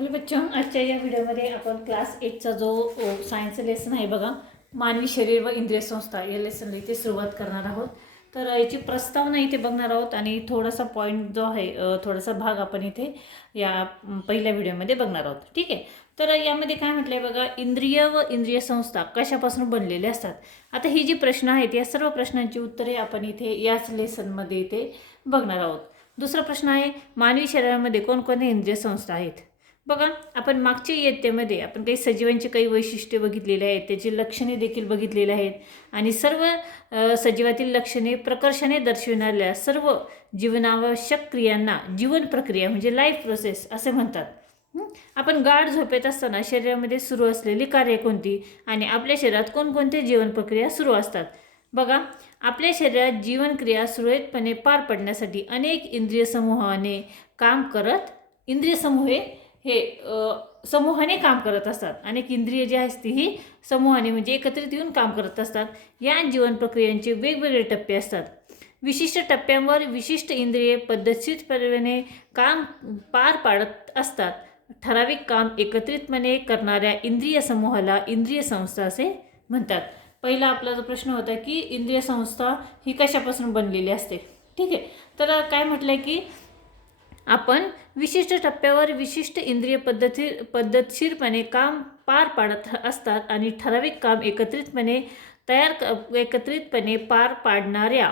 Hello बच्चों, आजच्या या व्हिडिओमध्ये आपण क्लास 8चा जो सायन्सचा लेसन आहे बघा, मानवी शरीर व इंद्रिय संस्था या लेसनला इथे सुरुवात करणार आहोत. तर याची प्रस्तावना इथे बघणार आहोत आणि थोडासा पॉईंट जो आहे थोडासा भाग आपण इथे या पहिल्या व्हिडिओमध्ये बघणार आहोत. ठीक आहे. तर यामध्ये काय म्हटलं आहे बघा, इंद्रिय व इंद्रिय संस्था कशापासून बनलेले असतात. आता ही जी प्रश्न आहेत या सर्व प्रश्नांची उत्तरे आपण इथे याच लेसनमध्ये इथे बघणार आहोत. दुसरा प्रश्न आहे, मानवी शरीरामध्ये कोणकोणत्या इंद्रिय संस्था आहेत. बघा, आपण मागच्या इयत्तेमध्ये आपण काही सजीवांची काही वैशिष्ट्ये बघितलेली आहेत, त्याची लक्षणे देखील बघितलेली आहेत आणि सर्व सजीवातील लक्षणे प्रकर्षाने दर्शविणाऱ्या सर्व जीवनावश्यक क्रियांना जीवन प्रक्रिया म्हणजे लाईफ प्रोसेस असे म्हणतात. आपण गाढ झोपेत असताना शरीरामध्ये सुरू असलेली कार्य कोणती आणि आपल्या शरीरात कोणकोणत्या जीवन प्रक्रिया सुरू असतात. बघा, आपल्या शरीरात जीवनक्रिया सुरळीतपणे पार पडण्यासाठी अनेक इंद्रिय समूहाने काम करत इंद्रिय समूहे हे समूहाने काम करत असतात. अनेक इंद्रिय जी असते ही समूहाने म्हणजे एकत्रित येऊन काम करत असतात. या जीवन प्रक्रियांचे वेगवेगळे टप्पे असतात. विशिष्ट टप्प्यांवर विशिष्ट इंद्रिये पद्धतशीरपणे काम पार पाडत असतात. ठराविक काम एकत्रितपणे करणाऱ्या इंद्रिय समूहाला इंद्रिय संस्था असे म्हणतात. पहिला आपला जो प्रश्न होता की इंद्रिय संस्था ही कशापासून बनलेली असते. ठीक आहे. तर काय म्हटलंय की आपण विशिष्ट टप्प्यावर विशिष्ट इंद्रिय पद्धतशीरपणे काम पार पाडत असतात आणि ठराविक काम एकत्रितपणे पार पाडणाऱ्या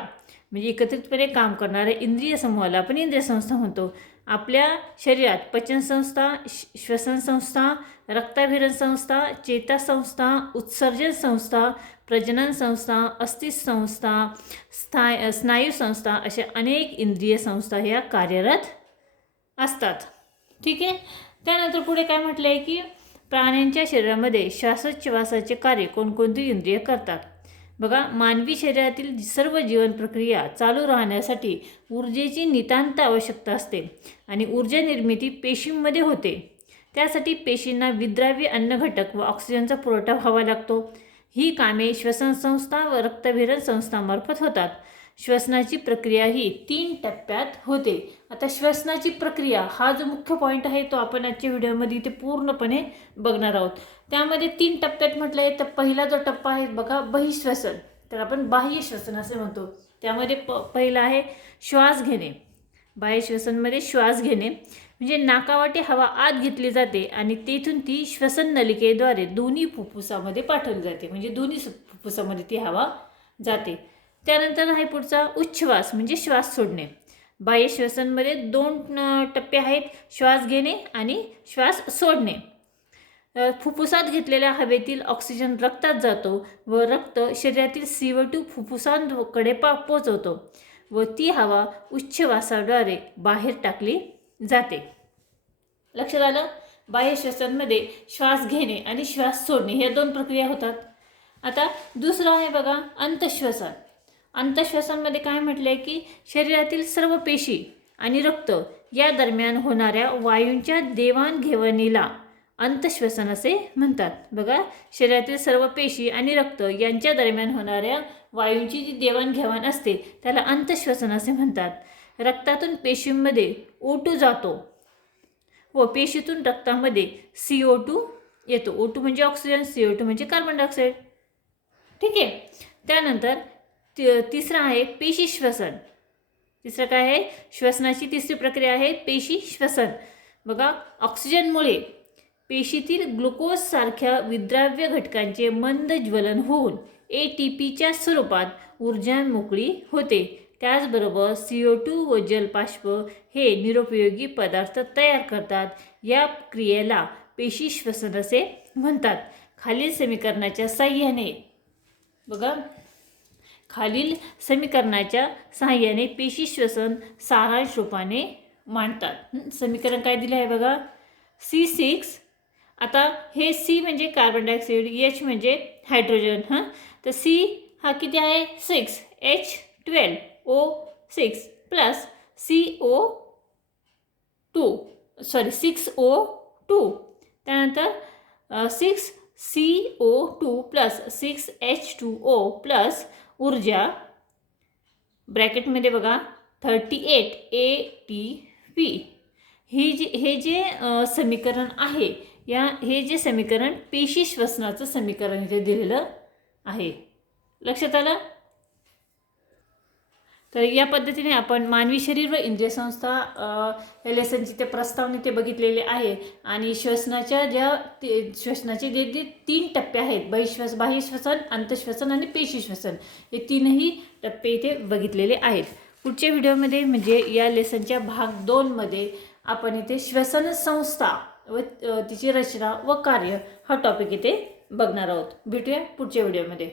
म्हणजे एकत्रितपणे काम करणाऱ्या इंद्रिय समूहाला आपण इंद्रिय संस्था म्हणतो. आपल्या शरीरात पचन संस्था, श्वसन संस्था, रक्ताभिसरण संस्था, चेतासंस्था, उत्सर्जन संस्था, प्रजनन संस्था, अस्थि संस्था, स्नायू संस्था अशा अनेक इंद्रिय संस्था ह्या कार्यरत असतात. ठीक आहे. त्यानंतर पुढे काय म्हटलं आहे की प्राण्यांच्या शरीरामध्ये श्वासोच्छवासाचे कार्य कोणकोणती इंद्रिय करतात. बघा, मानवी शरीरातील सर्व जीवन प्रक्रिया चालू राहण्यासाठी ऊर्जेची नितांत आवश्यकता असते आणि ऊर्जा निर्मिती पेशींमध्ये होते. त्यासाठी पेशींना विद्राव्य अन्नघटक व ऑक्सिजनचा पुरवठा व्हावा लागतो. ही कामे श्वसन संस्था व रक्तभिसरण संस्थांमार्फत होतात. श्वसनाची प्रक्रिया ही 3 टप्प्यात होते. आता श्वसनाची प्रक्रिया हा जो मुख्य पॉईंट आहे तो आपण आजच्या व्हिडिओमध्ये इथे पूर्णपणे बघणार आहोत. त्यामध्ये 3 टप्प्यात म्हटलं आहे तर पहिला जो टप्पा आहे बघा, बहिःश्वसन, तर आपण बाह्य श्वसन असे म्हणतो. त्यामध्ये पहिला आहे श्वास घेणे. बाह्य श्वसनमध्ये श्वास घेणे म्हणजे नाकावाटे हवा आत घेतली जाते आणि तेथून ती श्वसन नलिकेद्वारे दोन्ही फुफ्फुसामध्ये पाठवली जाते, म्हणजे दोन्ही फुफ्फुसामध्ये ती हवा जाते. त्यानंतर आहे पुढचा उच्छ्वास म्हणजे श्वास सोडणे. बाह्य श्वसनमध्ये 2 टप्पे आहेत, श्वास घेणे आणि श्वास सोडणे. फुफ्फुसात घेतलेल्या हवेतील ऑक्सिजन रक्तात जातो व रक्त शरीरातील CO2 फुफ्फुसांकडे पोचवतो व ती हवा उच्छ्वासाद्वारे बाहेर टाकली जाते. लक्षात आलं. बाह्य श्वसनमध्ये श्वास घेणे आणि श्वास सोडणे ह्या 2 प्रक्रिया होतात. आता दुसरं आहे बघा, अंतःश्वसन. अंतःश्वसनमध्ये काय म्हटलं आहे की शरीरातील सर्व पेशी आणि रक्त या दरम्यान होणाऱ्या वायूंच्या देवाणघेवाणीला अंतःश्वसन असे म्हणतात. बघा, शरीरातील सर्व पेशी आणि रक्त यांच्या दरम्यान होणाऱ्या वायूंची जी देवाणघेवाण असते त्याला अंतःश्वसन असे म्हणतात. रक्तातून पेशींमध्ये O2 जातो व पेशीतून रक्तामध्ये CO2 येतो. O2 म्हणजे ऑक्सिजन, CO2 म्हणजे कार्बन डायऑक्साईड. ठीक आहे. त्यानंतर तिसरं आहे पेशी श्वसन. तिसरं काय आहे, श्वसनाची तिसरी प्रक्रिया आहे पेशी श्वसन. बघा, ऑक्सिजनमुळे पेशीतील ग्लुकोज सारख्या विद्राव्य घटकांचे मंद ज्वलन होऊन ATPच्या स्वरूपात ऊर्जा मोकळी होते. त्याचबरोबर CO2 व जलबाष्प हे निरुपयोगी पदार्थ तयार करतात. या क्रियेला पेशी श्वसन असे म्हणतात. खालील समीकरणाच्या साहाय्याने बघा, खालील समीकरणाच्या साहाय्याने पेशी श्वसन सारांश रूपाने मांडतात. समीकरण काय दिलं आहे बघा, C6. आता हे C म्हणजे कार्बन डायऑक्साईड, H म्हणजे हायड्रोजन. तर C हा किती आहे 6, H12O6 प्लस6O2. त्यानंतर 6CO2 प्लस 6H2O प्लस ऊर्जा ब्रॅकेटमध्ये बघा 38 ATP. हे जे समीकरण आहे, हे जे समीकरण पेशी श्वसनाचं समीकरण इथे दिलेलं आहे. लक्षात आलं? तर या पद्धतीने आपण मानवी शरीर व इंद्रिय संस्था या लेसनची ते प्रस्तावने ते बघितलेले आहे. आणि श्वसनाच्या श्वसनाचे जे 3 टप्पे आहेत, बाह्य श्वसन, अंतश्वसन आणि पेशी श्वसन, हे 3ही टप्पे इथे बघितलेले आहेत. पुढच्या व्हिडिओमध्ये म्हणजे या लेसनच्या भाग 2 मध्ये आपण इथे श्वसन संस्था व तिची रचना व कार्य हा टॉपिक इथे बघणार आहोत. भेटूया पुढच्या व्हिडिओमध्ये.